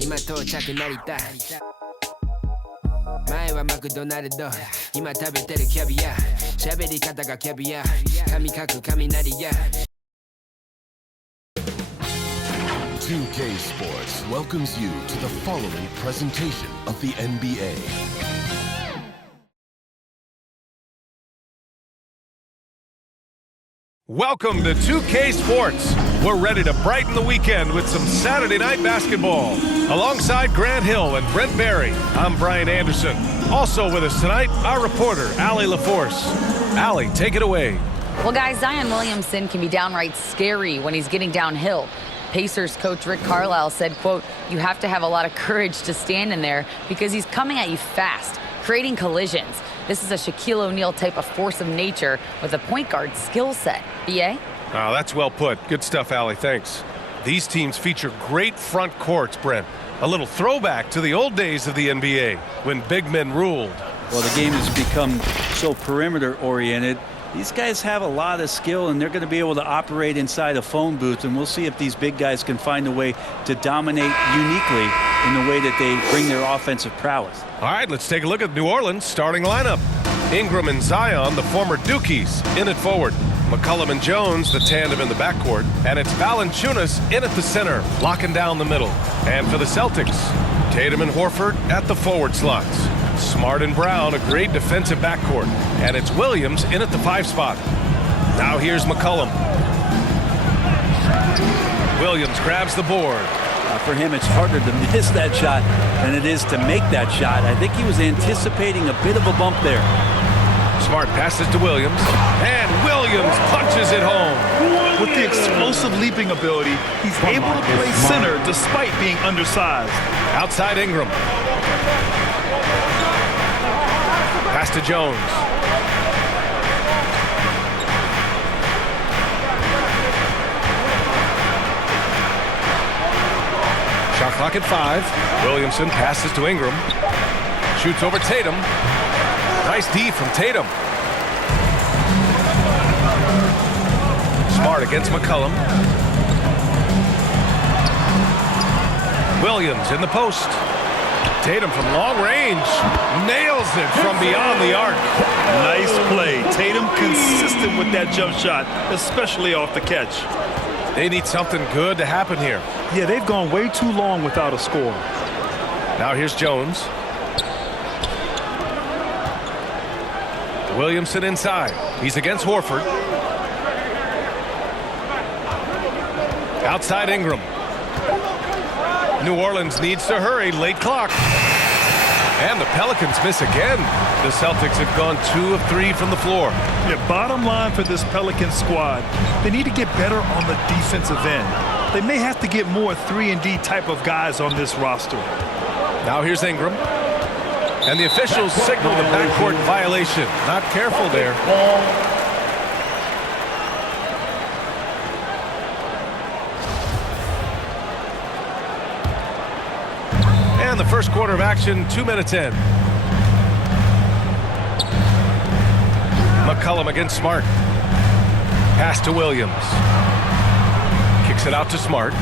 今到着成田前はマクドナルド今食べてるキャビア喋り方がキャビア神書く雷や 2K Sports welcomes you to the following presentation of the NBA. Welcome to 2K Sports. We're ready to brighten the weekend with some Saturday night basketball. Alongside Grant Hill and Brent Barry, I'm Brian Anderson. Also with us tonight, our reporter, Allie LaForce. Allie, take it away. Well, guys, Zion Williamson can be downright scary when he's getting downhill. Pacers coach Rick Carlisle said, quote, "You have to have a lot of courage to stand in there because he's coming at you fast, creating collisions. This is a Shaquille O'Neal type of force of nature with a point guard skill set." BA? Oh, that's well put. Good stuff, Allie. Thanks. These teams feature great front courts, Brent. A little throwback to the old days of the NBA when big men ruled. Well, the game has become so perimeter-oriented. These guys have a lot of skill, and they're going to be able to operate inside a phone booth, and we'll see if these big guys can find a way to dominate uniquely in the way that they bring their offensive prowess. All right, let's take a look at New Orleans' starting lineup. Ingram and Zion, the former Dukies, in at forward. McCollum and Jones, the tandem in the backcourt. And it's Valanciunas in at the center, locking down the middle. And for the Celtics, Tatum and Horford at the forward slots. Smart and Brown, a great defensive backcourt. And it's Williams in at the 5 spot. Now here's McCollum. Williams grabs the board. For him, it's harder to miss that shot than it is to make that shot. I think he was anticipating a bit of a bump there. Smart passes to Williams, and Williams punches it home. With the explosive leaping ability, he's able to play center despite being undersized. Outside Ingram. Pass to Jones. Shot clock at 5. Williamson passes to Ingram. Shoots over Tatum. Nice D from Tatum. Smart against McCollum. Williams in the post. Tatum from long range. Nails it from beyond the arc. Nice play. Tatum consistent with that jump shot, especially off the catch. They need something good to happen here. Yeah, they've gone way too long without a score. Now here's Jones. Williamson inside. He's against Horford. Outside Ingram. New Orleans needs to hurry. Late clock. And the Pelicans miss again. The Celtics have gone 2 of 3 from the floor. Yeah, bottom line for this Pelicans squad, they need to get better on the defensive end. They may have to get more 3-and-D type of guys on this roster. Now here's Ingram. And the officials signal the backcourt violation. Not careful there. And the first quarter of action, 2 minutes in. McCollum against Smart. Pass to Williams. Kicks it out to Smart.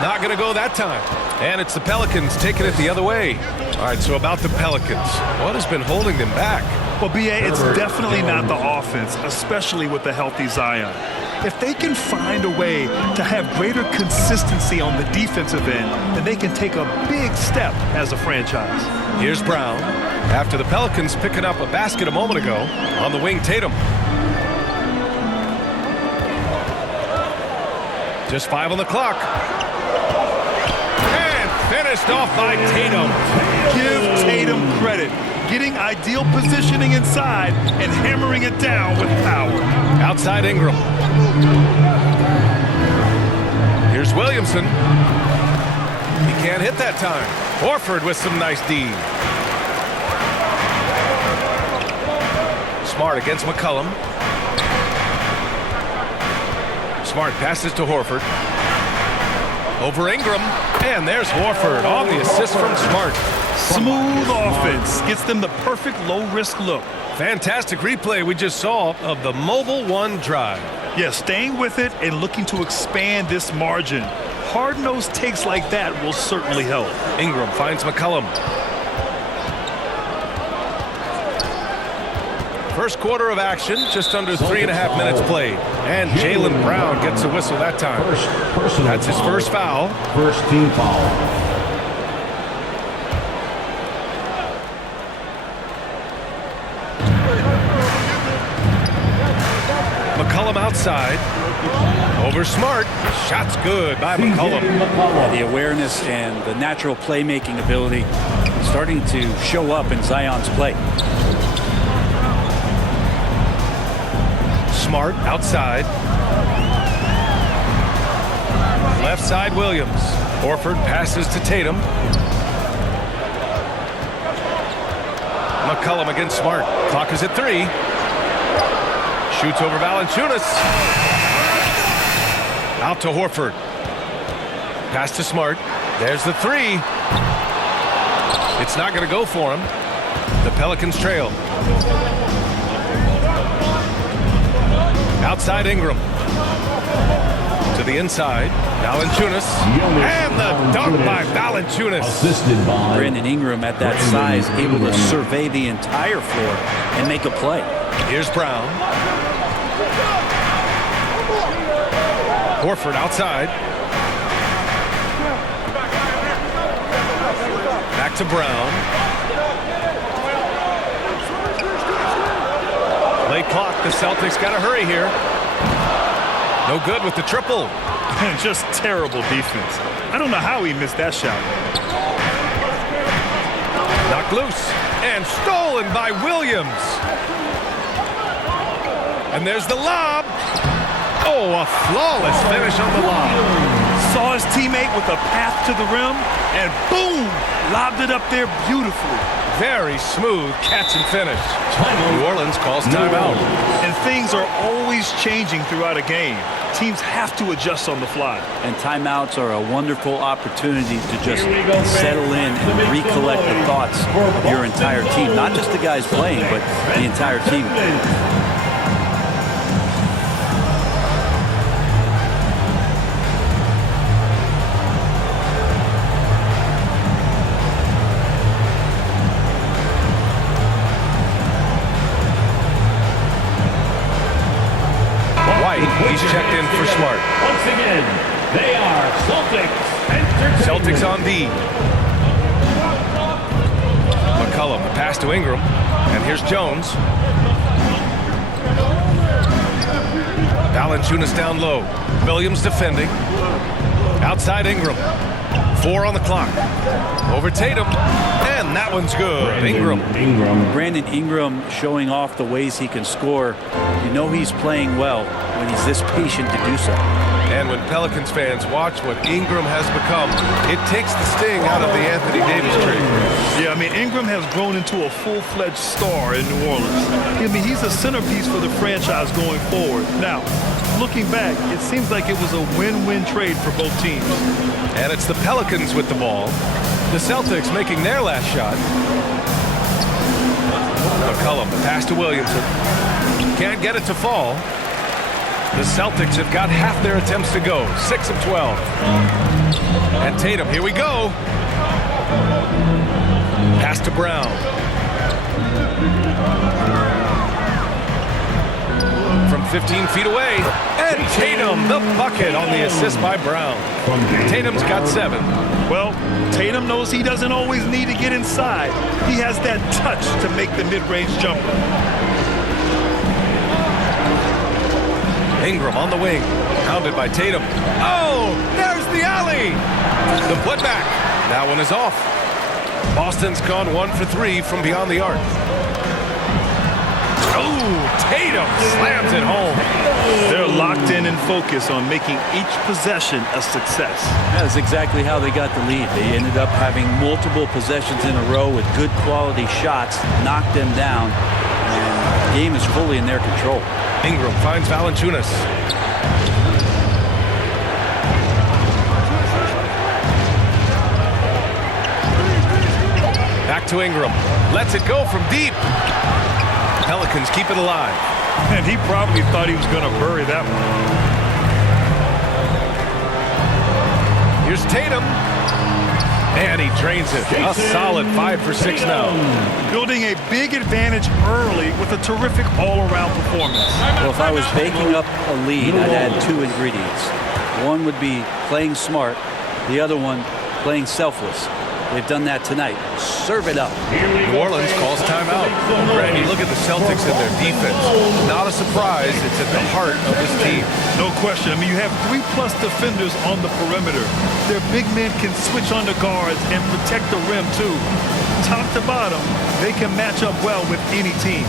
Not going to go that time. And it's the Pelicans taking it the other way. All right, so about the Pelicans. What has been holding them back? Well, BA, it's definitely not the offense, especially with the healthy Zion. If they can find a way to have greater consistency on the defensive end, then they can take a big step as a franchise. Here's Brown. After the Pelicans picking up a basket a moment ago, on the wing, Tatum. Just 5 on the clock. Finished off by Tatum. Give Tatum credit. Getting ideal positioning inside and hammering it down with power. Outside Ingram. Here's Williamson. He can't hit that time. Horford with some nice D. Smart against McCollum. Smart passes to Horford. Over Ingram. And there's Horford on the assist from Smart. Smooth offense. Gets them the perfect low-risk look. Fantastic replay we just saw of the Mobile One drive. Yeah, staying with it and looking to expand this margin. Hard-nosed takes like that will certainly help. Ingram finds McCollum. First quarter of action, just under 3.5 minutes played. And Jaylen Brown gets a whistle that time. That's his first foul. First team foul. McCollum outside. Over Smart. Shot's good by McCollum. The awareness and the natural playmaking ability starting to show up in Zion's play. Smart outside. Left side Williams. Horford passes to Tatum. McCollum against Smart. Clock is at 3. Shoots over Valanciunas. Out to Horford. Pass to Smart. There's the 3. It's not going to go for him. The Pelicans trail. Outside Ingram. To the inside. Valanciunas. And the dunk by Valanciunas. Assisted by Brandon Ingram at that size, able to survey the entire floor and make a play. Here's Brown. Horford outside. Back to Brown. Late clock. The Celtics got to hurry here. No good with the triple. Just terrible defense. I don't know how he missed that shot. Knocked loose. And stolen by Williams. And there's the lob. Oh, a flawless finish on the lob. Saw his teammate with a path to the rim, and boom, lobbed it up there beautifully. Very smooth catch and finish. New Orleans calls timeout. And things are always changing throughout a game. Teams have to adjust on the fly. And timeouts are a wonderful opportunity to just settle in and recollect the thoughts of your entire team. Not just the guys playing, but the entire team. He's checked in for Smart. Once again, they are Celtics. Celtics on D. McCollum, the pass to Ingram. And here's Jones. Valanciunas down low. Williams defending. Outside Ingram. 4 on the clock. Over Tatum. And that one's good. Ingram. Brandon Ingram showing off the ways he can score. You know he's playing well when he's this patient to do so. And when Pelicans fans watch what Ingram has become, it takes the sting out of the Anthony Davis trade. Yeah, I mean, Ingram has grown into a full-fledged star in New Orleans. I mean, he's a centerpiece for the franchise going forward. Now, looking back, it seems like it was a win-win trade for both teams. And it's the Pelicans with the ball. The Celtics making their last shot. McCollum, the pass to Williamson. Can't get it to fall. The Celtics have got half their attempts to go. 6 of 12. And Tatum, here we go. Pass to Brown. From 15 feet away. And Tatum, the bucket on the assist by Brown. Tatum's got 7. Well, Tatum knows he doesn't always need to get inside. He has that touch to make the mid-range jumper. Ingram on the wing, pounded by Tatum. Oh, there's the alley. The putback. That one is off. Boston's gone 1 for 3 from beyond the arc. Oh, Tatum slams it home. They're locked in and focused on making each possession a success. That's exactly how they got the lead. They ended up having multiple possessions in a row with good quality shots, knocked them down, and the game is fully in their control. Ingram finds Valanciunas. Back to Ingram. Lets it go from deep. Pelicans keep it alive. And he probably thought he was going to bury that one. Here's Tatum. And he drains it. A solid 5 for 6 now. Building a big advantage early with a terrific all-around performance. Well, if I was baking up a lead, I'd add 2 ingredients. One would be playing smart. The other one, playing selfless. They've done that tonight. Serve it up. New Orleans calls timeout. Randy, look at the Celtics and their defense. Not a surprise. It's at the heart of this team. No question. I mean, you have 3+ defenders on the perimeter. Their big men can switch on the guards and protect the rim, too. Top to bottom, they can match up well with any team.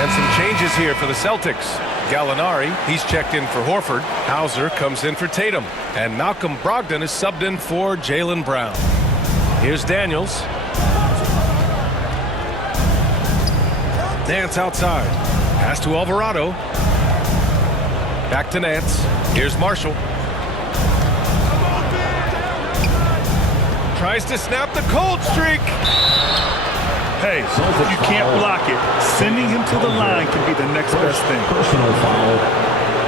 And some changes here for the Celtics. Gallinari, he's checked in for Horford. Hauser comes in for Tatum. And Malcolm Brogdon is subbed in for Jaylen Brown. Here's Daniels. Nance outside. Pass to Alvarado. Back to Nance. Here's Marshall. Tries to snap the cold streak. Hey, if you can't block it, sending him to the line can be the next best thing. Personal foul.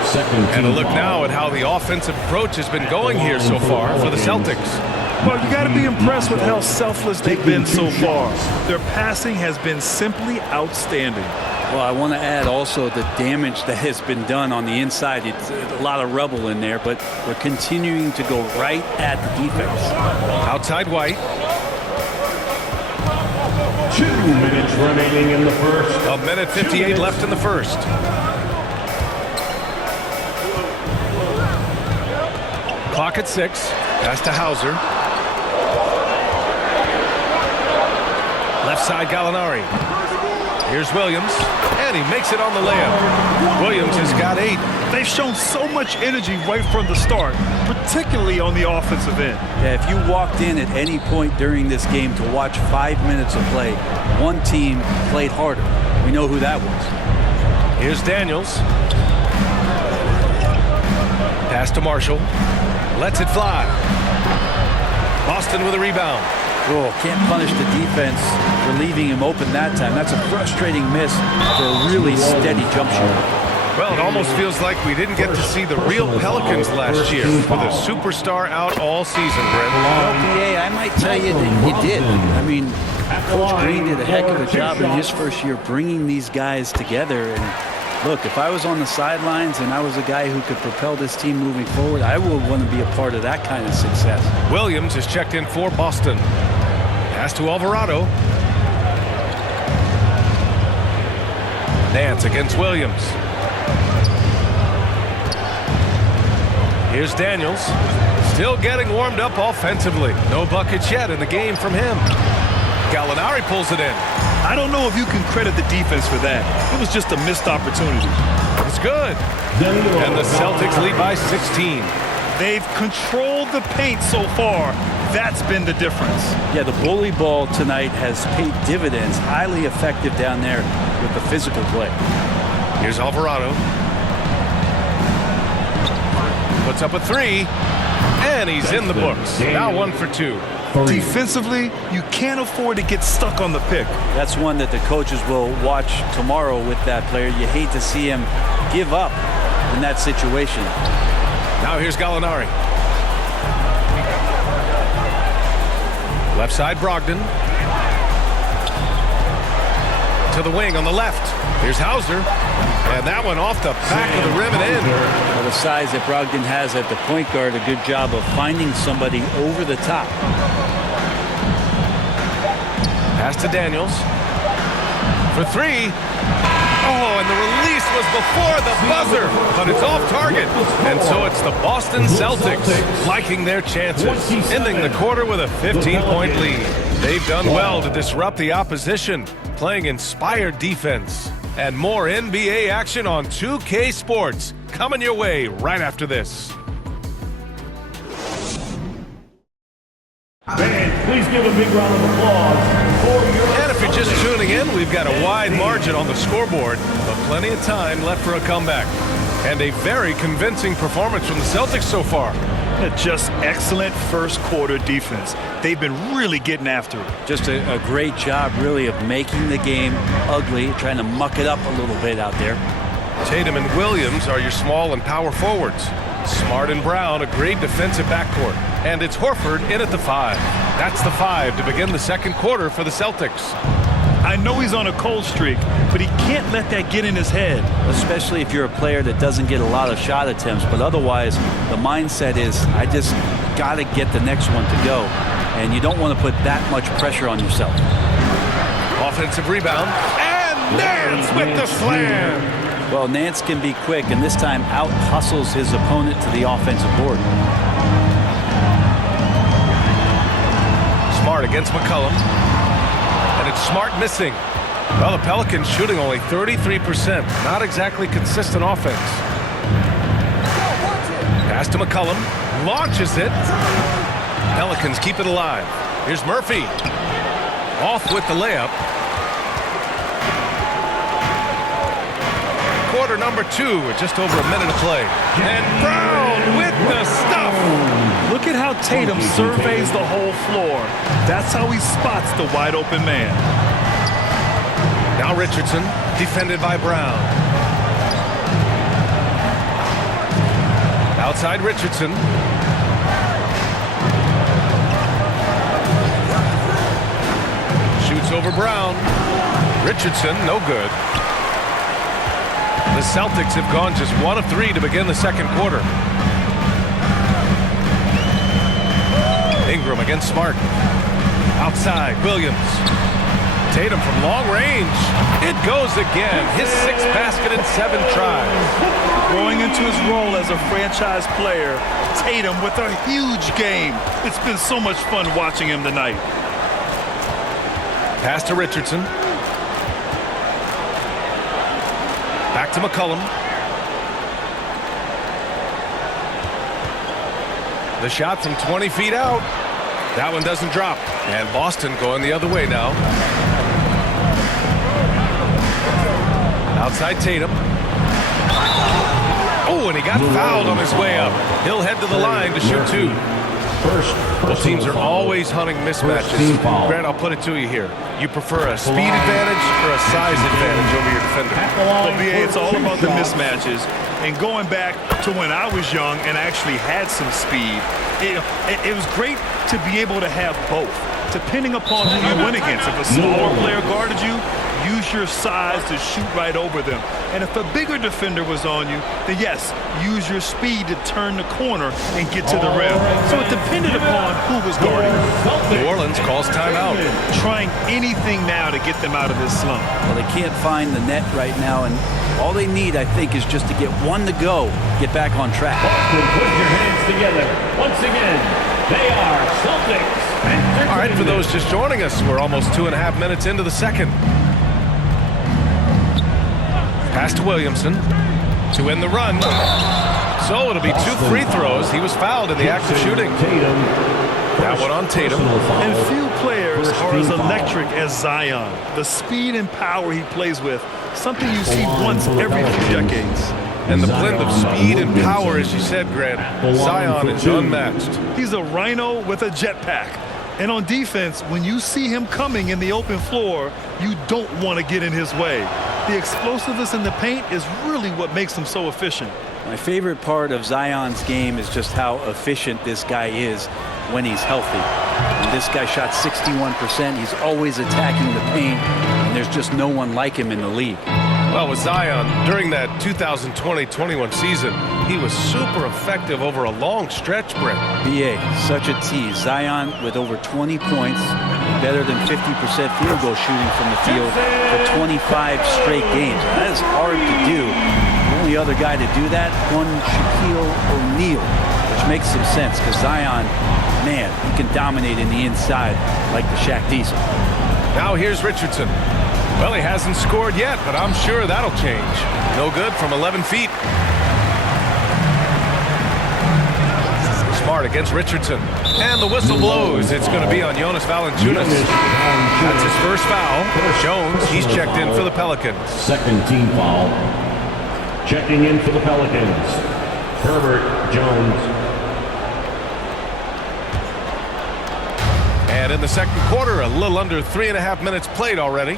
Second And a team look foul. now at how the offensive approach has been going here so far for the Celtics. Well, you got to be impressed with how selfless they've been so far. Their passing has been simply outstanding. Well, I want to add also the damage that has been done on the inside. It's a lot of rubble in there, but they're continuing to go right at the defense. Outside White. 2 minutes remaining in the first. A minute 58 left in the first. Clock at 6. Pass to Hauser. Left side Gallinari. Here's Williams. And he makes it on the layup. Williams has got 8. They've shown so much energy right from the start, particularly on the offensive end. Yeah, if you walked in at any point during this game to watch 5 minutes of play, one team played harder. We know who that was. Here's Daniels. Pass to Marshall. Lets it fly. Boston with a rebound. Oh, can't punish the defense for leaving him open that time. That's a frustrating miss for a really steady jump shot. Well, it almost feels like we didn't get to see the real Pelicans last year with a superstar out all season, Brent. Well, PA, I might tell you that you did. I mean, Coach Green did a heck of a job in his first year bringing these guys together. And look, if I was on the sidelines and I was a guy who could propel this team moving forward, I would want to be a part of that kind of success. Williams is checked in for Boston. Pass to Alvarado. Nance against Williams. Here's Daniels. Still getting warmed up offensively. No buckets yet in the game from him. Gallinari pulls it in. I don't know if you can credit the defense for that. It was just a missed opportunity. It's good. And the Celtics lead by 16. They've controlled the paint so far. That's been the difference. Yeah, the bully ball tonight has paid dividends. Highly effective down there with the physical play. Here's Alvarado. Puts up a 3. And he's in the books. Now 1 for 2. Defensively, you can't afford to get stuck on the pick. That's one that the coaches will watch tomorrow with that player. You hate to see him give up in that situation. Now here's Gallinari. Left side Brogdon. To the wing on the left. Here's Hauser. And that one off the back of the rim and in. Well, the size that Brogdon has at the point guard, a good job of finding somebody over the top. Pass to Daniels. For 3. Oh, and the release was before the buzzer, but it's off target. And so it's the Boston Celtics liking their chances, ending the quarter with a 15-point lead. They've done well to disrupt the opposition, playing inspired defense. And more NBA action on 2K Sports coming your way right after this. Fans, please give a big round of applause for your... And if you're just tuning in, we've got a wide margin on the scoreboard, but plenty of time left for a comeback. And a very convincing performance from the Celtics so far. Just excellent first quarter defense. They've been really getting after it. Just a great job, really, of making the game ugly, trying to muck it up a little bit out there. Tatum and Williams are your small and power forwards. Smart and Brown, a great defensive backcourt. And it's Horford in at the 5. That's the 5 to begin the second quarter for the Celtics. I know he's on a cold streak, but he can't let that get in his head. Especially if you're a player that doesn't get a lot of shot attempts. But otherwise, the mindset is, I just got to get the next one to go. And you don't want to put that much pressure on yourself. Offensive rebound. And Nance with the slam. Well, Nance can be quick, and this time out-hustles his opponent to the offensive board. Smart against McCollum. And it's Smart missing. Well, the Pelicans shooting only 33%. Not exactly consistent offense. Pass to McCollum. Launches it. Pelicans keep it alive. Here's Murphy. Off with the layup. Quarter number 2 with just over a minute to play. And Brown with the stuff. Look at how Tatum surveys the whole floor. That's how he spots the wide open man. Now Richardson, defended by Brown. Outside Richardson. Shoots over Brown. Richardson, no good. The Celtics have gone just 1 of 3 to begin the second quarter. Ingram against Smart. Outside, Williams. Tatum from long range. It goes again. His 6th basket in 7 tries. Growing into his role as a franchise player, Tatum with a huge game. It's been so much fun watching him tonight. Pass to Richardson. Back to McCollum. The shot from 20 feet out. That one doesn't drop. And Boston going the other way now. Outside Tatum. Oh, and he got fouled on his way up. He'll head to the line to shoot 2. Both teams are always hunting mismatches. Grant, I'll put it to you here. You prefer a speed advantage or a size advantage over your defender? Well, BA, it's all about the mismatches. And going back to when I was young and actually had some speed, it was great to be able to have both, depending upon who you went against. If a smaller player guarded you, use your size to shoot right over them. And if a bigger defender was on you, then yes, use your speed to turn the corner and get to the rim. So it depended upon who was guarding you. New Orleans calls timeout. Trying anything now to get them out of this slump. Well, they can't find the net right now, and all they need, I think, is just to get one to go, get back on track. Boston, put your hands together. Once again, they are Celtics. All right, for those just joining us, we're almost 2.5 minutes into the second. Pass to Williamson to end the run. So it'll be 2 free throws. He was fouled in the act of shooting. That one on Tatum. And few players are as electric as Zion. The speed and power he plays with, something you see once every few decades. And the blend of speed and power, as you said, Grant, Zion is unmatched. He's a rhino with a jetpack. And on defense, when you see him coming in the open floor, you don't want to get in his way. The explosiveness in the paint is really what makes him so efficient. My favorite part of Zion's game is just how efficient this guy is when he's healthy. And this guy shot 61%. He's always attacking the paint, and there's just no one like him in the league. Well, with Zion, during that 2020-21 season, he was super effective over a long stretch, Brent. BA, such a tease. Zion with over 20 points, better than 50% field goal shooting from the field for 25 straight games. That is hard to do. The only other guy to do that, one Shaquille O'Neal, which makes some sense because Zion, man, he can dominate in the inside like the Shaq Diesel. Now here's Richardson. Well, he hasn't scored yet, but I'm sure that'll change. No good from 11 feet. Smart against Richardson. And the whistle blows. It's going to be on Jonas Valanciunas. That's his first foul. Jones, he's checked in for the Pelicans. Second team foul. Checking in for the Pelicans, Herbert Jones. And in the second quarter, a little under 3.5 minutes played already.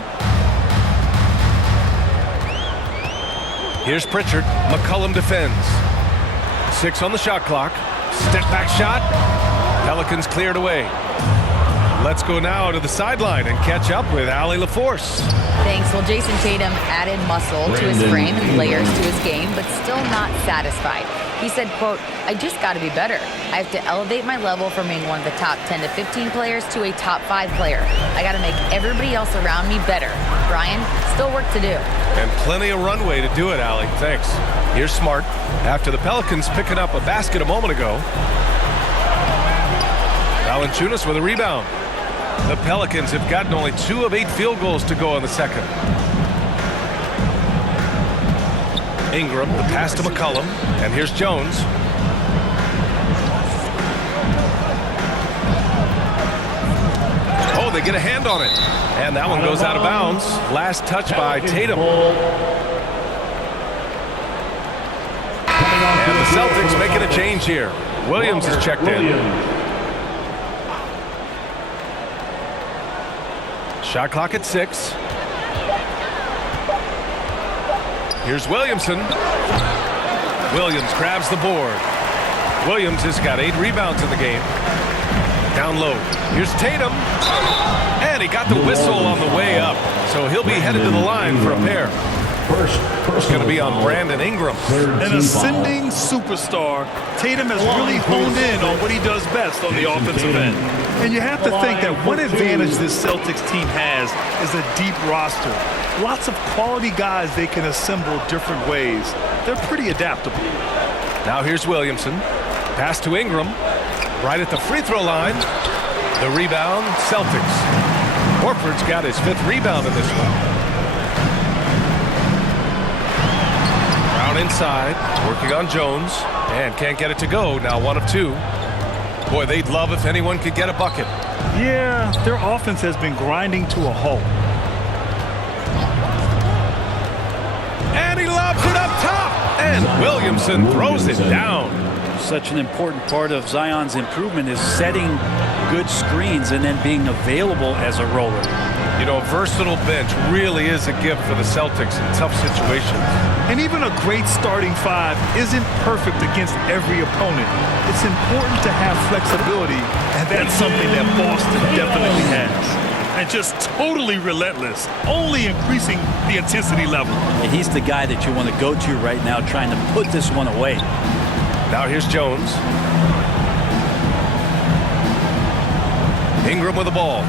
Here's Pritchard. McCollum defends. 6 on the shot clock. Step back shot. Pelicans cleared away. Let's go now to the sideline and catch up with Allie LaForce. Thanks. Well, Jason Tatum added muscle to his frame and layers to his game, but still not satisfied. He said, quote, "I just got to be better. I have to elevate my level from being one of the top 10 to 15 players to a top 5 player. I got to make everybody else around me better. Brian, still work to do." And plenty of runway to do it, Allie. Thanks. Here's Smart. After the Pelicans picking up a basket a moment ago. Valanciunas with a rebound. The Pelicans have gotten only 2 of 8 field goals to go in the second. Ingram, the pass to McCollum, and here's Jones. Oh, they get a hand on it. And that one goes out of bounds. Last touch by Tatum. And the Celtics making a change here. Williams is checked in. Shot clock at 6. Here's Williamson. Williams grabs the board. Williams has got 8 rebounds in the game. Down low. Here's Tatum. And he got the whistle on the way up. So he'll be headed to the line for a pair. It's going to be on Brandon Ingram. An ascending superstar. Tatum has really honed in on what he does best on the offensive end. And you have to think that one advantage this Celtics team has is a deep roster. Lots of quality guys they can assemble different ways. They're pretty adaptable. Now here's Williamson. Pass to Ingram. Right at the free throw line. The rebound, Celtics. Horford's got his 5th rebound in this one. Brown inside, working on Jones, and can't get it to go. Now 1 of 2. Boy, they'd love if anyone could get a bucket. Yeah, their offense has been grinding to a halt. And he lobs it up top. And Williamson throws it down. Such an important part of Zion's improvement is setting good screens and then being available as a roller. You know, a versatile bench really is a gift for the Celtics in tough situations. And even a great starting 5 isn't perfect against every opponent. It's important to have flexibility, and that's something that Boston definitely has. And just totally relentless, only increasing the intensity level. And he's the guy that you want to go to right now, trying to put this one away. Now here's Jones. Ingram with the ball.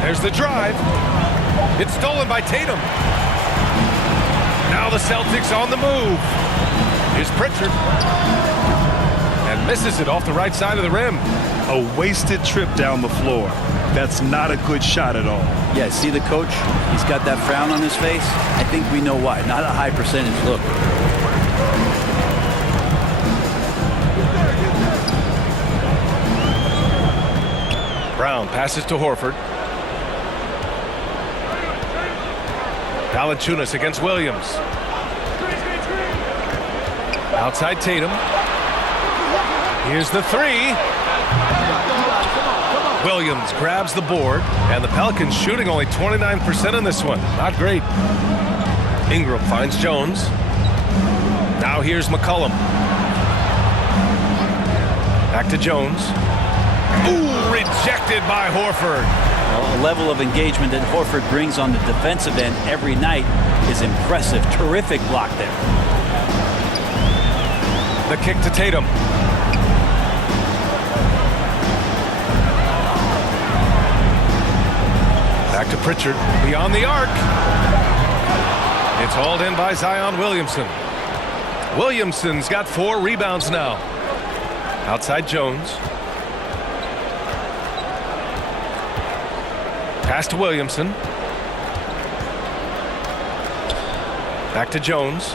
There's the drive. It's stolen by Tatum. Now the Celtics on the move. Here's Pritchard. And misses it off the right side of the rim. A wasted trip down the floor. That's not a good shot at all. Yeah, see the coach? He's got that frown on his face. I think we know why. Not a high percentage look. Brown passes to Horford. Valanciunas against Williams. Outside Tatum. Here's the 3. Williams grabs the board, and the Pelicans shooting only 29% in this one. Not great. Ingram finds Jones. Now here's McCollum. Back to Jones. Ooh, rejected by Horford. Well, a level of engagement that Horford brings on the defensive end every night is impressive. Terrific block there. The kick to Tatum. Back to Pritchard, beyond the arc. It's hauled in by Zion Williamson. Williamson's got 4 rebounds now. Outside Jones. Pass to Williamson. Back to Jones.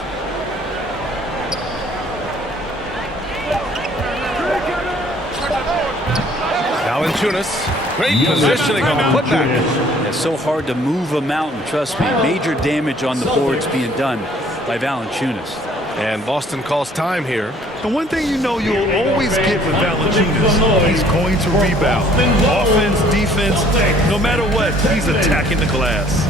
Valanciunas. Great positioning on the putback. It's so hard to move a mountain, trust me. Major damage on the boards being done by Valanciunas. And Boston calls time here. The one thing you know you'll always get with Valanciunas, he's going to rebound. Offense, defense, no matter what, he's attacking the glass.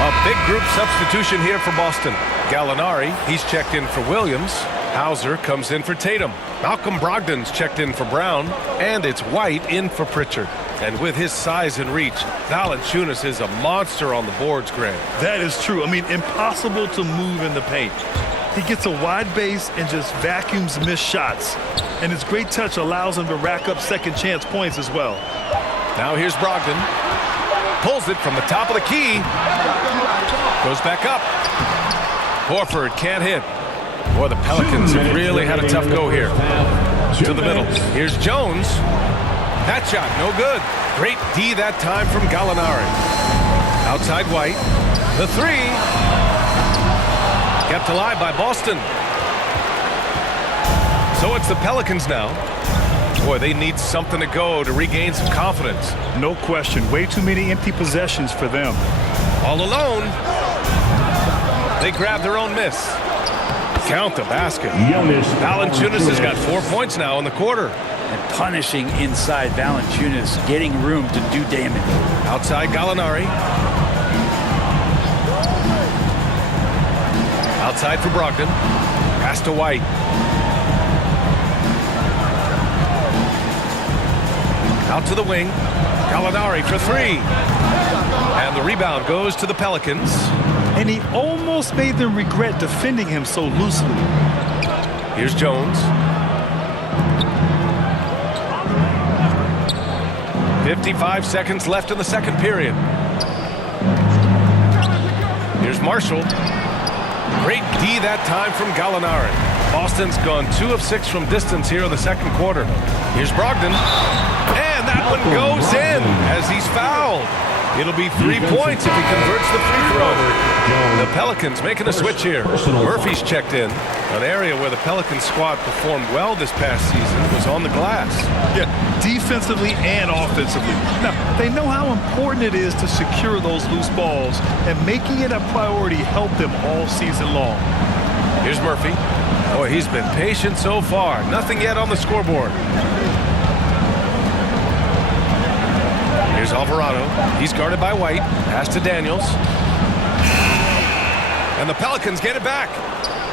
A big group substitution here for Boston. Gallinari, he's checked in for Williams. Hauser comes in for Tatum. Malcolm Brogdon's checked in for Brown. And it's White in for Pritchard. And with his size and reach, Valanciunas is a monster on the boards, Greg. That is true. I mean, impossible to move in the paint. He gets a wide base and just vacuums missed shots. And his great touch allows him to rack up second chance points as well. Now here's Brogdon. Pulls it from the top of the key. Goes back up. Horford can't hit. Boy, the Pelicans have really had a tough go here. To the middle. Here's Jones. That shot, no good. Great D that time from Gallinari. Outside White. The three. Kept alive by Boston. So it's the Pelicans now. Boy, they need something to go to regain some confidence. No question. Way too many empty possessions for them. All alone. They grab their own miss. Count the basket. Valanciunas has got 4 points now in the quarter. And punishing inside Valanciunas, getting room to do damage. Outside Gallinari. Outside for Brogdon. Pass to White. Out to the wing. Gallinari for three. And the rebound goes to the Pelicans. And he almost made them regret defending him so loosely. Here's Jones. 55 seconds left in the second period. Here's Marshall. Great D that time from Gallinari. Boston's gone 2 of 6 from distance here in the second quarter. Here's Brogdon. And that one goes in as he's fouled. It'll be 3 points if he converts the free throw. The Pelicans making a switch here. Murphy's checked in. An area where the Pelicans squad performed well this past season was on the glass. Yeah, defensively and offensively. Now, they know how important it is to secure those loose balls, and making it a priority helped them all season long. Here's Murphy. Boy, he's been patient so far. Nothing yet on the scoreboard. Here's Alvarado. He's guarded by White. Pass to Daniels. And the Pelicans get it back.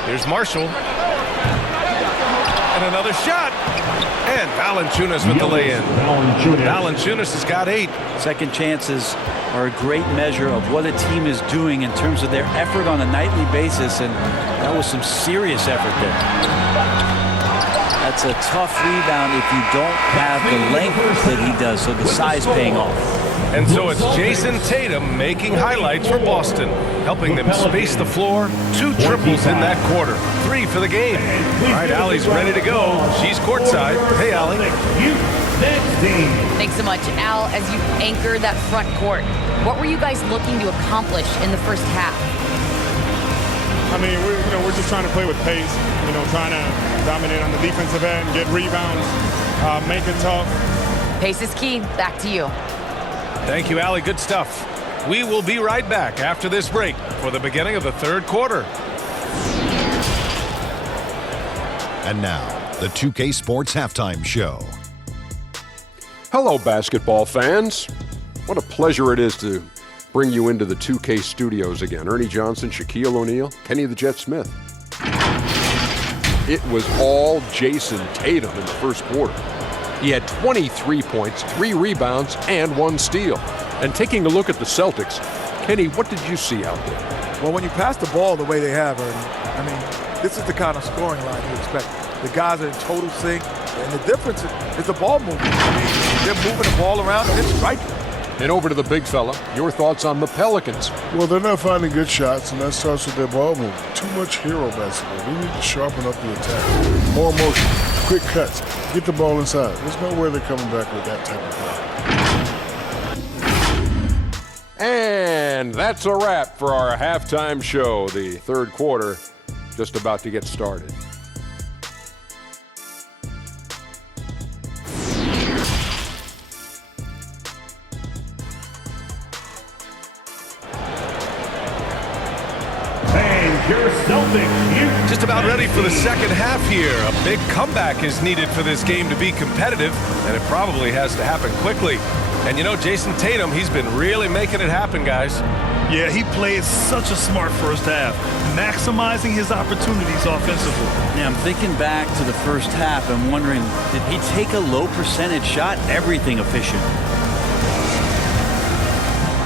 Here's Marshall. And another shot. And Valanciunas with the lay-in. Valanciunas has got 8. Second chances are a great measure of what a team is doing in terms of their effort on a nightly basis, and that was some serious effort there. That's a tough rebound if you don't have the length that he does, so the size paying off. And so it's Jason Tatum making highlights for Boston, helping them space the floor. 2 triples in that quarter. 3 for the game. All right, Allie's ready to go. She's courtside. Hey, Allie. Thanks so much, Al. As you anchor that front court, what were you guys looking to accomplish in the first half? I mean, we're just trying to play with pace, trying to dominate on the defensive end, get rebounds, make it tough. Pace is key. Back to you. Thank you, Allie. Good stuff. We will be right back after this break for the beginning of the third quarter. And now, the 2K Sports Halftime Show. Hello, basketball fans. What a pleasure it is to bring you into the 2K studios again. Ernie Johnson, Shaquille O'Neal, Kenny the Jet Smith. It was all Jason Tatum in the first quarter. He had 23 points, 3 rebounds, and 1 steal. And taking a look at the Celtics, Kenny, what did you see out there? Well, when you pass the ball the way they have, Ernie, I mean, this is the kind of scoring line you expect. The guys are in total sync, and the difference is the ball movement. I mean, they're moving the ball around, and it's striking. And over to the big fella, your thoughts on the Pelicans? Well, they're not finding good shots, and that starts with their ball movement. Too much hero basketball. We need to sharpen up the attack. More motion, quick cuts, get the ball inside. There's no way they're coming back with that type of play. And that's a wrap for our halftime show. The third quarter just about to get started. your Celtics. Just about ready for the second half here. A big comeback is needed for this game to be competitive, and it probably has to happen quickly. And you know, Jason Tatum, he's been really making it happen, guys. Yeah, he played such a smart first half, maximizing his opportunities offensively. Yeah, I'm thinking back to the first half and wondering, did he take a low percentage shot? Everything efficient.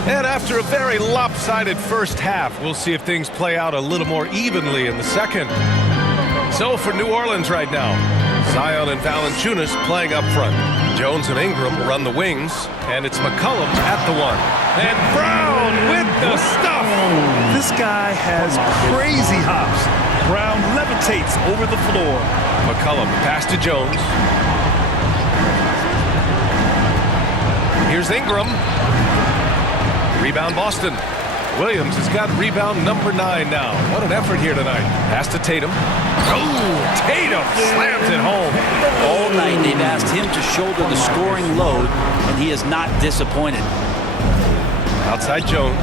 And after a very lopsided first half, we'll see if things play out a little more evenly in the second. So for New Orleans right now, Zion and Valanciunas playing up front. Jones and Ingram run the wings, and it's McCollum at the one. And Brown with the stuff. This guy has crazy hops. Brown levitates over the floor. McCollum pass to Jones. Here's Ingram. Rebound Boston. Williams has got rebound number 9 now. What an effort here tonight. Pass to Tatum. Oh, Tatum slams it home. All night they've asked him to shoulder the scoring load, and he is not disappointed. Outside Jones.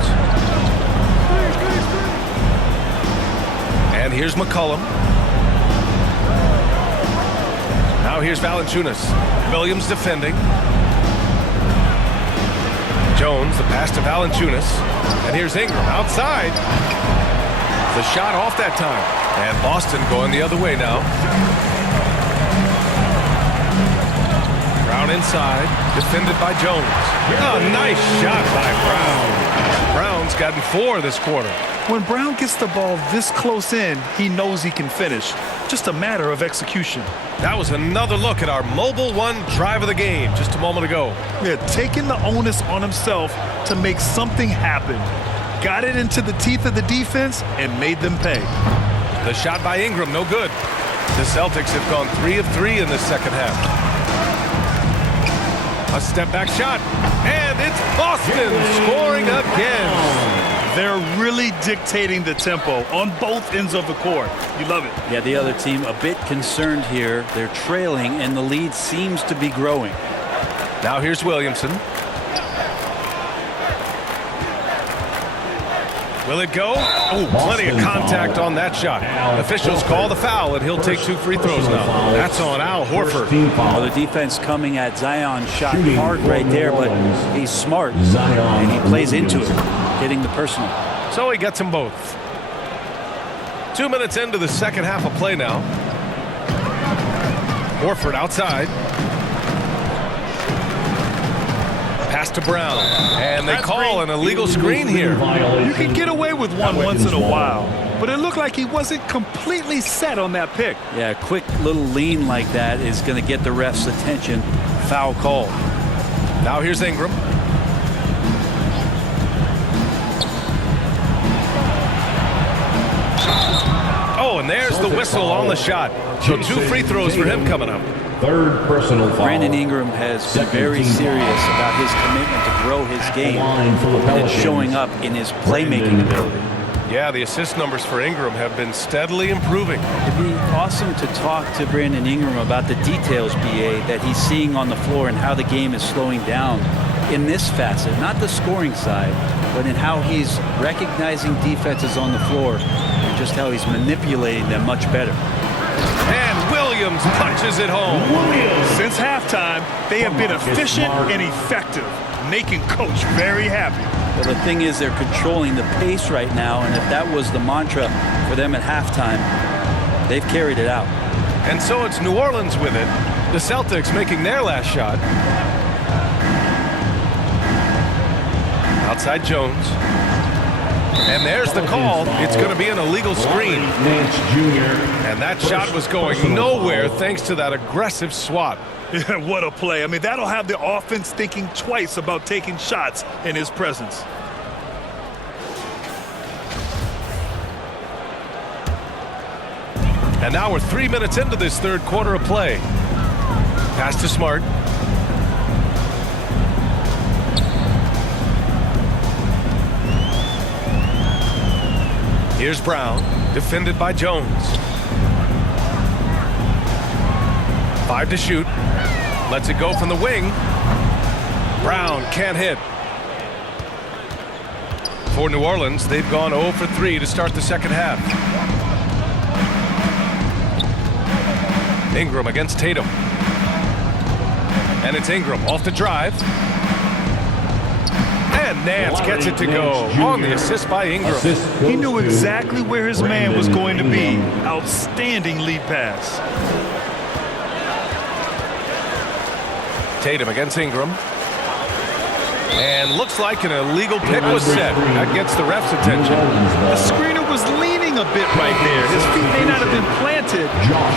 And here's McCollum. Now here's Valanciunas. Williams defending. Jones, the pass to Valanciunas. And here's Ingram outside. The shot off that time. And Boston going the other way now. Brown inside, defended by Jones. Oh, nice shot by Brown. Brown's gotten 4 this quarter. When Brown gets the ball this close in, he knows he can finish. Just a matter of execution. That was another look at our Mobile One drive of the game just a moment ago. Yeah, taking the onus on himself to make something happen. Got it into the teeth of the defense and made them pay. The shot by Ingram, no good. The Celtics have gone 3 of 3 in the second half. A step back shot, and it's Boston scoring again. They're really dictating the tempo on both ends of the court. You love it. Yeah, the other team a bit concerned here. They're trailing, and the lead seems to be growing. Now here's Williamson. Will it go? Oh, plenty of contact on that shot. Officials call the foul, and he'll take 2 free throws now. That's on Al Horford. Well, the defense coming at Zion's shot hard right there, but he's smart, and he plays into it, getting the personal. So he gets them both. 2 minutes into the second half of play now. Horford outside. Pass to Brown, and they call an illegal screen here. You can get away with one once in a while, but it looked like he wasn't completely set on that pick. Yeah, a quick little lean like that is going to get the ref's attention. Foul call. Now here's Ingram. Oh, and there's the whistle on the shot. So 2 free throws for him coming up. Third personal foul. Brandon Ingram has been very serious about his commitment to grow his game, and it's showing up in his playmaking ability. Yeah, the assist numbers for Ingram have been steadily improving. It'd be awesome to talk to Brandon Ingram about the details, BA, that he's seeing on the floor and how the game is slowing down in this facet, not the scoring side, but in how he's recognizing defenses on the floor and just how he's manipulating them much better. And Williams punches it home. Since halftime, they have been efficient and effective, making Coach very happy. Well, the thing is, they're controlling the pace right now, and if that was the mantra for them at halftime, they've carried it out. And so it's New Orleans with it. The Celtics making their last shot. Outside Jones. And there's the call. It's going to be an illegal screen. And that shot was going nowhere thanks to that aggressive swat. Yeah, what a play. I mean, that'll have the offense thinking twice about taking shots in his presence. And now we're 3 minutes into this third quarter of play. Pass to Smart. Here's Brown, defended by Jones. 5 to shoot. Lets it go from the wing. Brown can't hit. For New Orleans, they've gone 0 for 3 to start the second half. Ingram against Tatum. And it's Ingram off the drive. And Nance gets it to go on the assist by Ingram. He knew exactly where his man was going to be. Outstanding lead pass. Tatum against Ingram. And looks like an illegal pick was set. That gets the ref's attention. The screener was leaning a bit right there. His feet may not have been planted.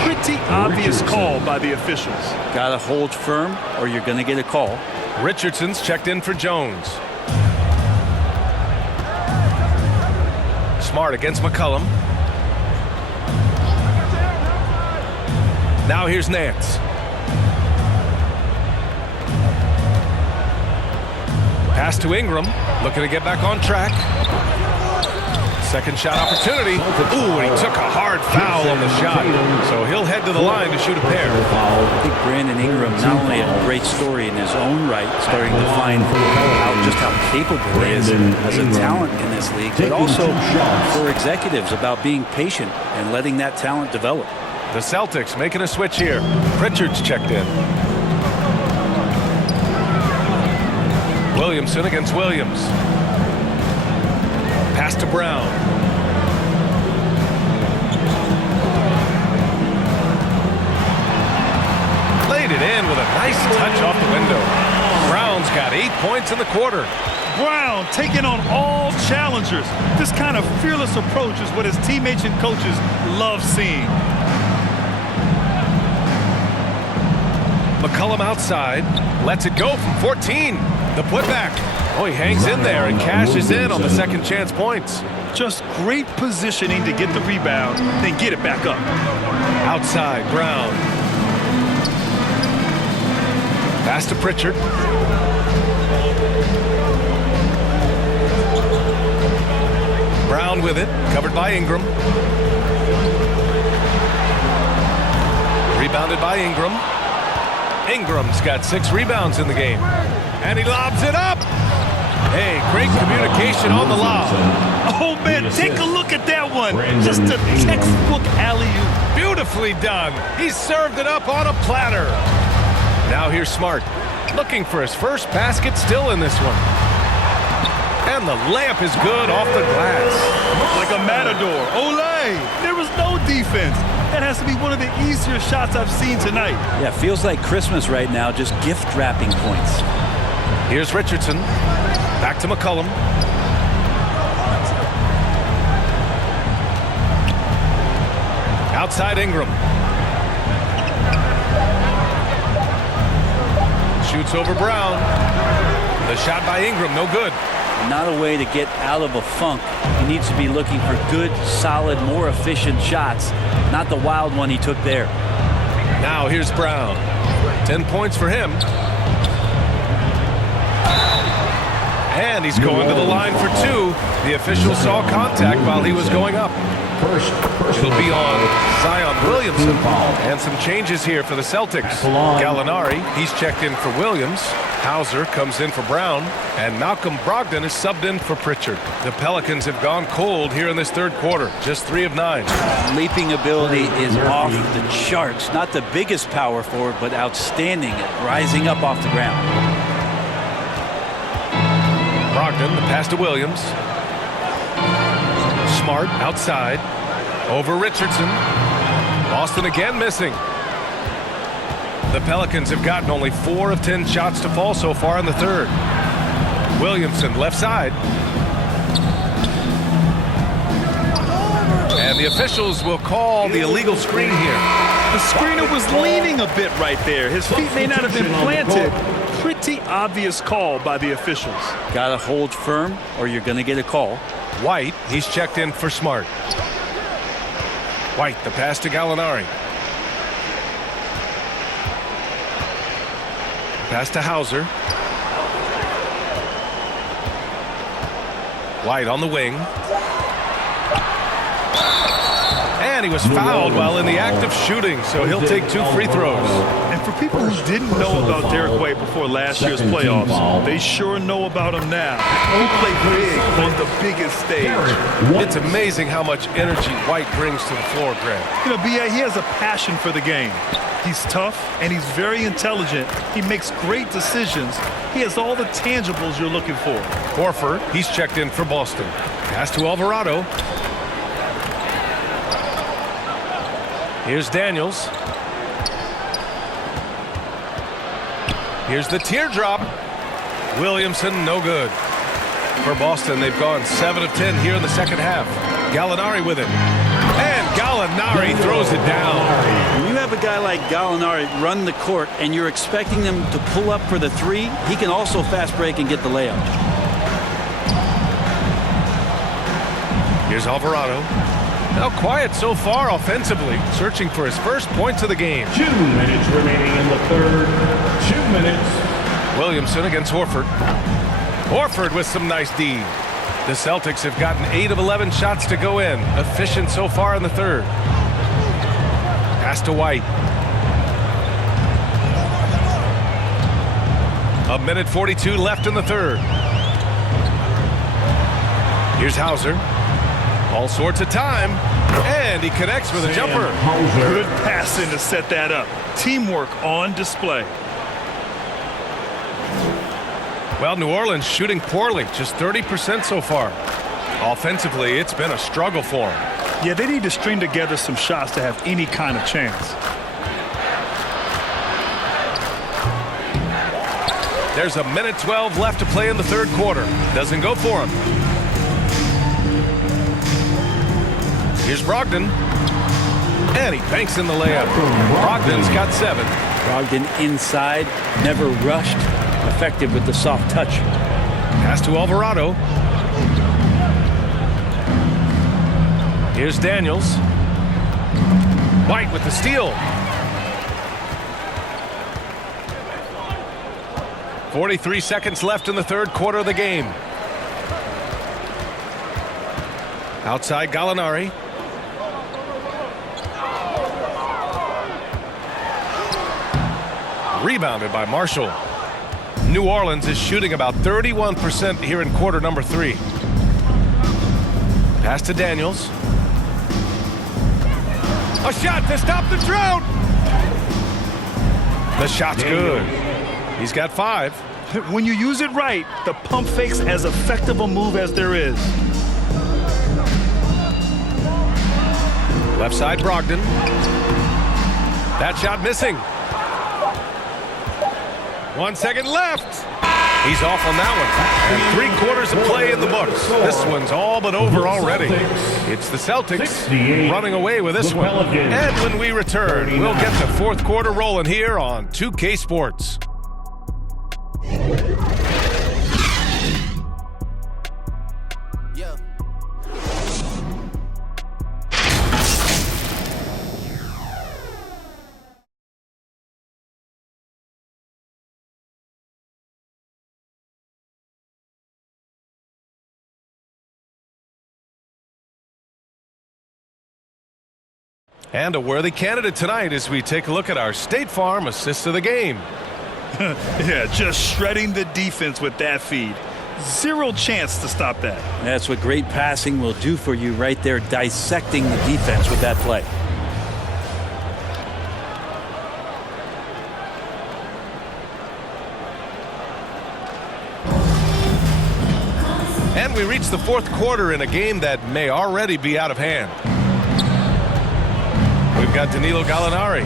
Pretty obvious call by the officials. Got to hold firm or you're going to get a call. Richardson's checked in for Jones. Smart against McCollum. Now here's Nance. Pass to Ingram, looking to get back on track. Second shot opportunity. Ooh, and he took a hard foul on the shot. So he'll head to the line to shoot a pair. I think Brandon Ingram not only a great story in his own right, starting to find out just how capable he is as a talent in this league, but also for executives about being patient and letting that talent develop. The Celtics making a switch here. Pritchard's checked in. Williamson against Williams. Pass to Brown. Laid it in with a nice touch off the window. Brown's got 8 points in the quarter. Brown taking on all challengers. This kind of fearless approach is what his teammates and coaches love seeing. McCollum outside. Lets it go from 14. The putback. Oh, he hangs in there and cashes in on the second chance points. Just great positioning to get the rebound, then get it back up. Outside, Brown. Pass to Pritchard. Brown with it, covered by Ingram. Rebounded by Ingram. Ingram's got 6 rebounds in the game. And he lobs it up. Hey, great communication on the lob. Oh, man, take a look at that one. Just a textbook alley-oop. Beautifully done. He served it up on a platter. Now here's Smart. Looking for his first basket still in this one. And the layup is good off the glass. Like a matador. Olay! There was no defense. That has to be one of the easier shots I've seen tonight. Yeah, feels like Christmas right now, just gift wrapping points. Here's Richardson. Back to McCollum. Outside Ingram. Shoots over Brown. The shot by Ingram, no good. Not a way to get out of a funk. He needs to be looking for good, solid, more efficient shots, not the wild one he took there. Now here's Brown. 10 points for him. And he's going to the line for 2. The official saw contact while he was going up. It'll be on Zion Williamson. And some changes here for the Celtics. Gallinari, he's checked in for Williams. Hauser comes in for Brown. And Malcolm Brogdon is subbed in for Pritchard. The Pelicans have gone cold here in this third quarter. Just 3 of 9. Leaping ability is off the charts. Not the biggest power forward, but outstanding at rising up off the ground. Brogdon, the pass to Williams. Smart outside. Over Richardson. Boston again missing. The Pelicans have gotten only 4 of 10 shots to fall so far in the third. Williamson left side. And the officials will call the illegal screen here. The screener was leaning a bit right there. His feet may not have been planted. Pretty obvious call by the officials. Got to hold firm or you're going to get a call. White, he's checked in for Smart. White, the pass to Gallinari. Pass to Hauser. White on the wing. And he was fouled while in the act of shooting, so he'll take 2 free throws. And And for people who didn't know about Derek White before last year's playoffs, they sure know about him now. He played big on the biggest stage. It's amazing how much energy White brings to the floor, Grant. You know, B.A., he has a passion for the game. He's tough, and he's very intelligent. He makes great decisions. He has all the tangibles you're looking for. Horford, he's checked in for Boston. Pass to Alvarado. Here's Daniels. Here's the teardrop. Williamson, no good. For Boston, they've gone 7 of 10 here in the second half. Gallinari with it. And Gallinari throws it down. When you have a guy like Gallinari run the court and you're expecting him to pull up for the three, he can also fast break and get the layup. Here's Alvarado. Now quiet so far offensively, searching for his first points of the game. 2 minutes remaining in the third. 2 minutes. Williamson against Horford. Horford with some nice D. The Celtics have gotten 8 of 11 shots to go in. Efficient so far in the third. Pass to White. A minute 42 left in the third. Here's Hauser. All sorts of time. And he connects with a jumper. Good passing to set that up. Teamwork on display. Well, New Orleans shooting poorly, just 30% so far. Offensively, it's been a struggle for them. Yeah, they need to string together some shots to have any kind of chance. There's a minute 12 left to play in the third quarter. Doesn't go for him. Here's Brogdon. And he banks in the layup. Brogdon's got 7. Brogdon inside, never rushed. Effective with the soft touch. Pass to Alvarado. Here's Daniels. White with the steal. 43 seconds left in the third quarter of the game. Outside Gallinari. Rebounded by Marshall. New Orleans is shooting about 31% here in quarter number 3. Pass to Daniels. A shot to stop the drought. The shot's good. He's got 5. When you use it right, the pump fake's as effective a move as there is. Left side Brogdon. That shot missing. 1 second left. He's off on that one. And 3 quarters of play in the books. This one's all but over already. It's the Celtics running away with this one. And when we return, we'll get the fourth quarter rolling here on 2K Sports. And a worthy candidate tonight as we take a look at our State Farm assist of the game. Yeah, just shredding the defense with that feed. Zero chance to stop that. That's what great passing will do for you right there, dissecting the defense with that play. And we reach the fourth quarter in a game that may already be out of hand. We've got Danilo Gallinari.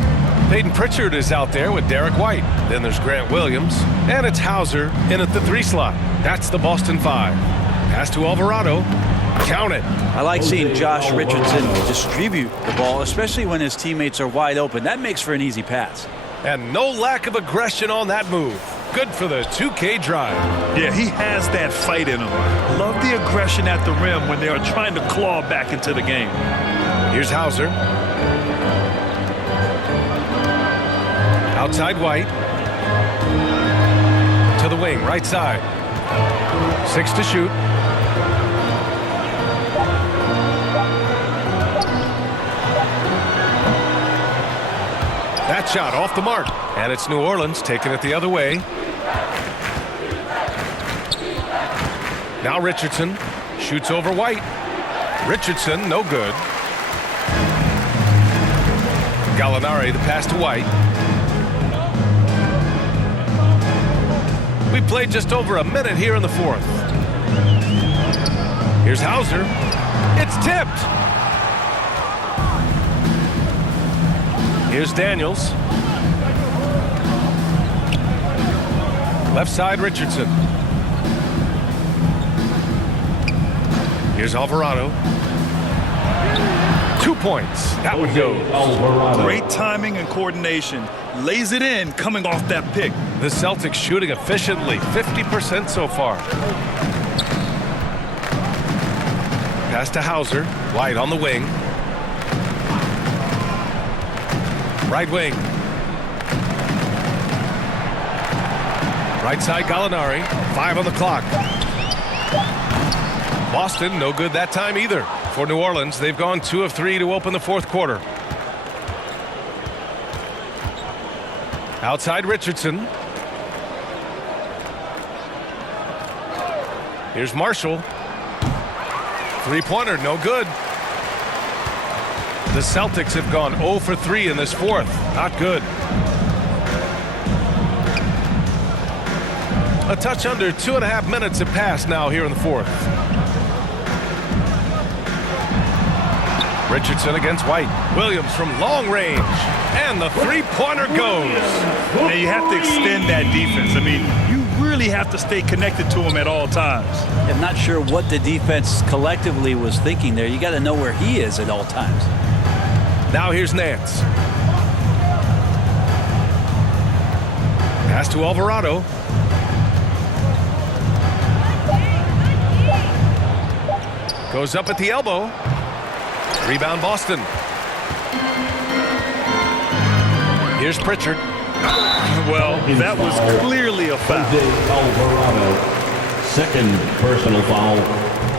Peyton Pritchard is out there with Derek White. Then there's Grant Williams. And it's Hauser in at the 3 slot. That's the Boston 5. Pass to Alvarado. Count it. I like seeing Josh Richardson distribute the ball, especially when his teammates are wide open. That makes for an easy pass. And no lack of aggression on that move. Good for the 2K drive. Yeah, he has that fight in him. Love the aggression at the rim when they are trying to claw back into the game. Here's Hauser. Outside White. To the wing, right side. 6 to shoot. That That shot off the mark. And it's New Orleans taking it the other way. Now Richardson shoots over White. Richardson, no good. Gallinari, the pass to White. We played just over a minute here in the fourth. Here's Hauser. It's tipped. Here's Daniels. Left side, Richardson. Here's Alvarado. 2 points. That would go. Great timing and coordination. Lays it in coming off that pick. The Celtics shooting efficiently. 50% so far. Pass to Hauser. White on the wing. Right wing. Right side, Gallinari. 5 on the clock. Boston, no good that time either. For New Orleans, they've gone 2 of 3 to open the fourth quarter. Outside Richardson. Here's Marshall. Three-pointer, no good. The Celtics have gone 0 for 3 in this fourth. Not good. A touch under 2.5 minutes have passed now here in the fourth. Richardson against White. Williams from long range. And the three-pointer goes. Now you have to extend that defense. I mean, you really have to stay connected to him at all times. I'm not sure what the defense collectively was thinking there. You got to know where he is at all times. Now here's Nance. Pass to Alvarado. Goes up at the elbow. Rebound Boston. Here's Pritchard. Well, that was clearly a foul. Alvarado, second personal foul.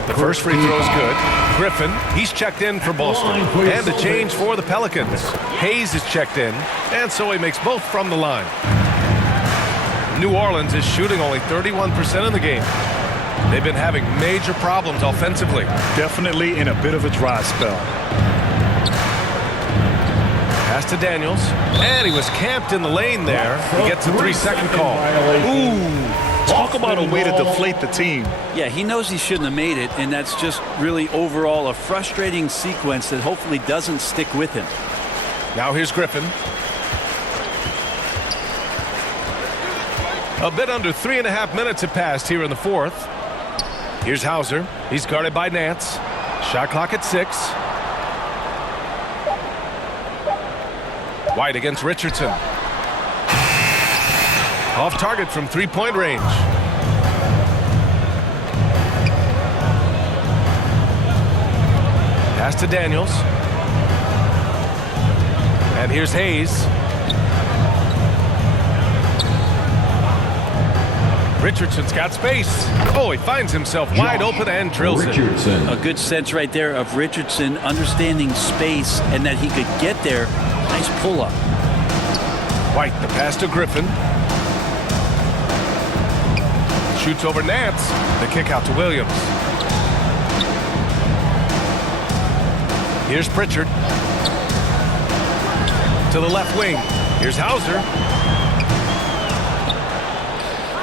The first free throw is good. Griffin, he's checked in for Boston. And the change for the Pelicans. Hayes is checked in, and so he makes both from the line. New Orleans is shooting only 31% in the game. They've been having major problems offensively. Definitely in a bit of a dry spell. Pass to Daniels. And he was camped in the lane there. He gets a 3-second call. Ooh, talk about a way to deflate the team. Yeah, he knows he shouldn't have made it, and that's just really overall a frustrating sequence that hopefully doesn't stick with him. Now here's Griffin. A bit under 3.5 minutes have passed here in the fourth. Here's Hauser. He's guarded by Nance. Shot clock at 6. White against Richardson. Off target from 3-point range. Pass to Daniels. And here's Hayes. Richardson's got space. Oh, he finds himself wide open and drills it. A good sense right there of Richardson understanding space and that he could get there. Nice pull-up. White, the pass to Griffin. Shoots over Nance. The kick out to Williams. Here's Pritchard. To the left wing. Here's Hauser.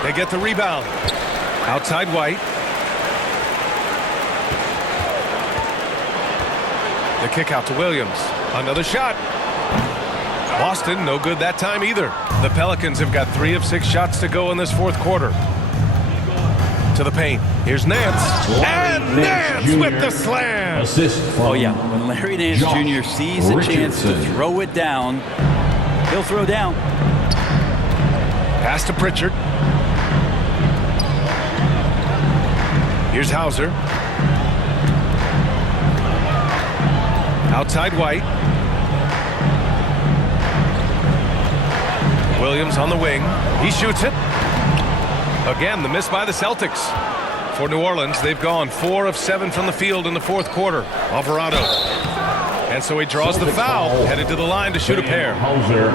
They get the rebound. Outside White. The kick out to Williams. Another shot. Boston, no good that time either. The Pelicans have got 3 of 6 shots to go in this fourth quarter. To the paint. Here's Nance. And Nance with the slam. Assist from Oh, yeah. When Larry Nance Jr. sees a chance to throw it down, he'll throw down. Pass to Pritchard. Here's Hauser. Outside White. Williams on the wing. He shoots it. Again, the miss by the Celtics. For New Orleans, they've gone 4 of 7 from the field in the fourth quarter. Alvarado. And so he draws the foul, headed to the line to shoot a pair. Hauser,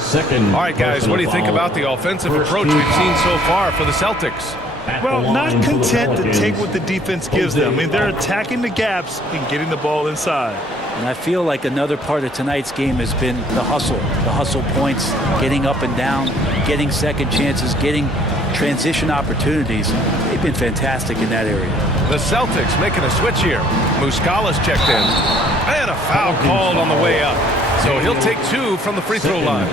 Second. All right, guys, what do you think about the offensive approach we've seen so far for the Celtics? Well, not content to take what the defense gives them. I mean, they're attacking the gaps and getting the ball inside. And I feel like another part of tonight's game has been the hustle points, getting up and down, getting second chances, getting transition opportunities. They've been fantastic in that area. The Celtics making a switch here. Muscala's checked in. And a foul called on the way up. So he'll take 2 from the free throw line.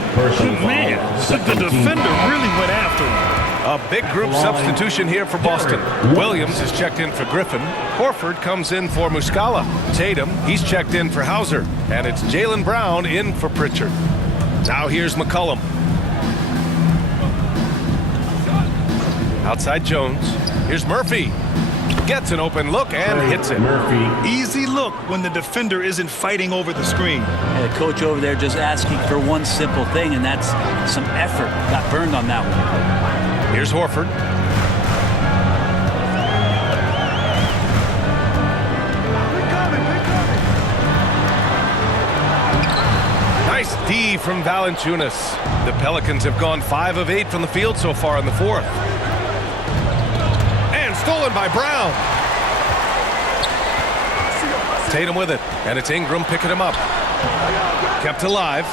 Man, the defender really went after him. A big group substitution here for Boston. Williams is checked in for Griffin. Horford comes in for Muscala. Tatum, he's checked in for Hauser. And it's Jaylen Brown in for Pritchard. Now here's McCollum. Outside Jones. Here's Murphy. Gets an open look and hits it. Easy look when the defender isn't fighting over the screen. And the coach over there just asking for one simple thing, and that's some effort. Got burned on that one. Here's Horford. Nice D from Valanciunas. The Pelicans have gone 5 of 8 from the field so far in the 4th. And stolen by Brown. Tatum with it, and it's Ingram picking him up. Kept alive.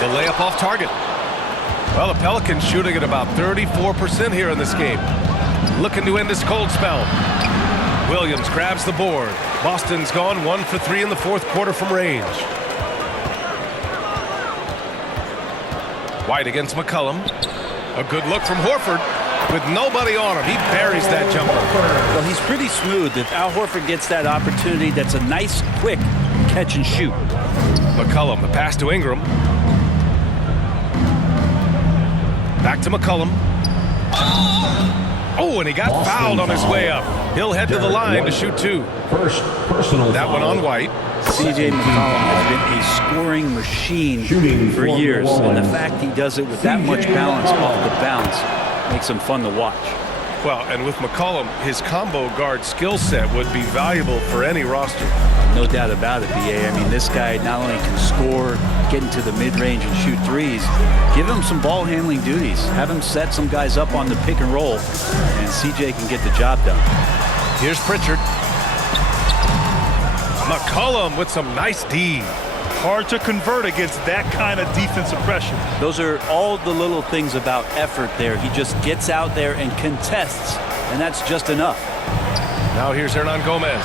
The layup off target. Well, the Pelicans shooting at about 34% here in this game. Looking to end this cold spell. Williams grabs the board. Boston's gone 1 for 3 in the 4th quarter from range. White against McCollum. A good look from Horford. With nobody on him, he buries that jumper. Well, he's pretty smooth. If Al Horford gets that opportunity, that's a nice, quick catch and shoot. McCollum, the pass to Ingram. Back to McCollum. Oh, and he got fouled on his way up. He'll head to the line to shoot 2. First personal that one on White. C.J. McCollum has been a scoring machine for years, and the fact he does it with that much balance off the bounce makes him fun to watch. Well, and with McCollum, his combo guard skill set would be valuable for any roster. No doubt about it, B.A. I mean, this guy not only can score, get into the mid-range and shoot threes, give him some ball handling duties. Have him set some guys up on the pick and roll, and C.J. can get the job done. Here's Pritchard. McCollum with some nice D. Hard to convert against that kind of defensive pressure. Those are all the little things about effort there. He just gets out there and contests, and that's just enough. Now here's Hernan Gomez.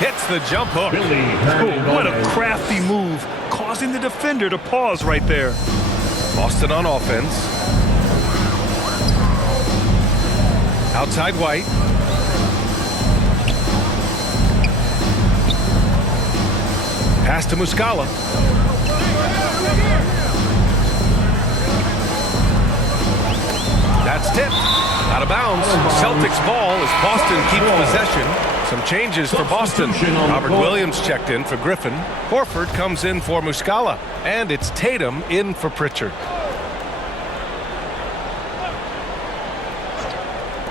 Hits the jump hook. Oh, what a crafty move, causing the defender to pause right there. Boston on offense. Outside White. Pass to Muscala. That's tipped. Out of bounds. Celtics ball as Boston keeps possession. Some changes for Boston. Robert Williams checked in for Griffin. Horford comes in for Muscala. And it's Tatum in for Pritchard.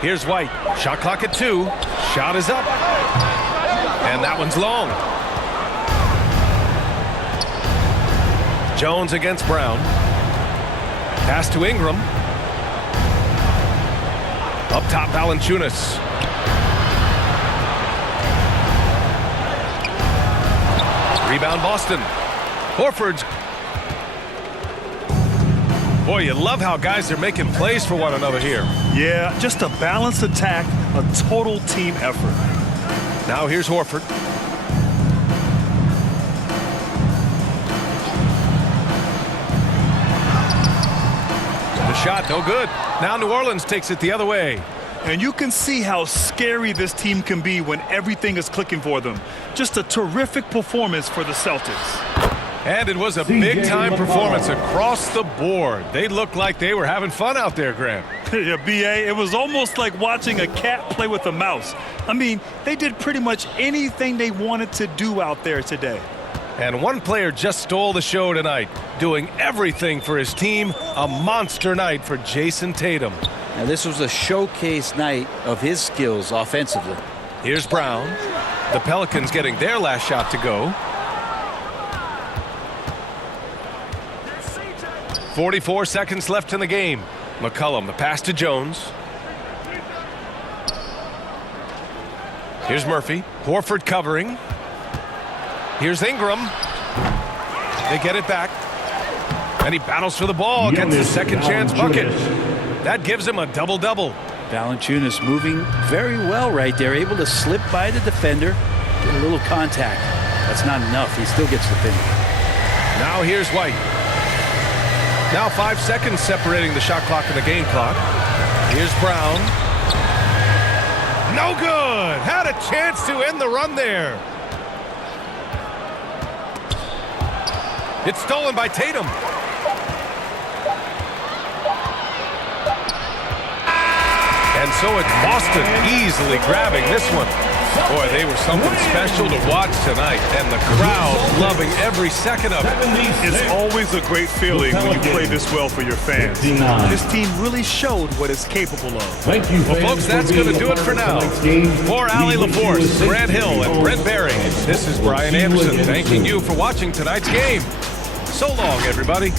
Here's White. Shot clock at 2. Shot is up. And that one's long. Jones against Brown. Pass to Ingram. Up top, Valanciunas. Rebound, Boston. Horford's. Boy, you love how guys are making plays for one another here. Yeah, just a balanced attack, a total team effort. Now here's Horford. Shot no good. Now New Orleans takes it the other way. And you can see how scary this team can be when everything is clicking for them. Just a terrific performance for the Celtics. And it was a big-time performance across the board. They looked like they were having fun out there, Graham. Yeah, B.A., it was almost like watching a cat play with a mouse. I mean, they did pretty much anything they wanted to do out there today. And one player just stole the show tonight, doing everything for his team. A monster night for Jason Tatum. Now, this was a showcase night of his skills offensively. Here's Brown. The Pelicans getting their last shot to go. 44 seconds left in the game. McCollum, the pass to Jones. Here's Murphy. Horford covering. Here's Ingram. They get it back. And he battles for the ball, gets the second chance bucket. That gives him a double-double. Valanciunas moving very well right there, able to slip by the defender, get a little contact. That's not enough. He still gets the finish. Now here's White. Now 5 seconds separating the shot clock and the game clock. Here's Brown. No good. Had a chance to end the run there. It's stolen by Tatum. And so it's Boston easily grabbing this one. Boy, they were something special to watch tonight, and the crowd loving every second of it. It's always a great feeling when you play this well for your fans. This team really showed what it's capable of. Thank you, well, folks, that's going to do it for now. For Ali LaForce, Grant Hill, and Brent Berry, this is Brian Anderson thanking you for watching tonight's game. So long, everybody.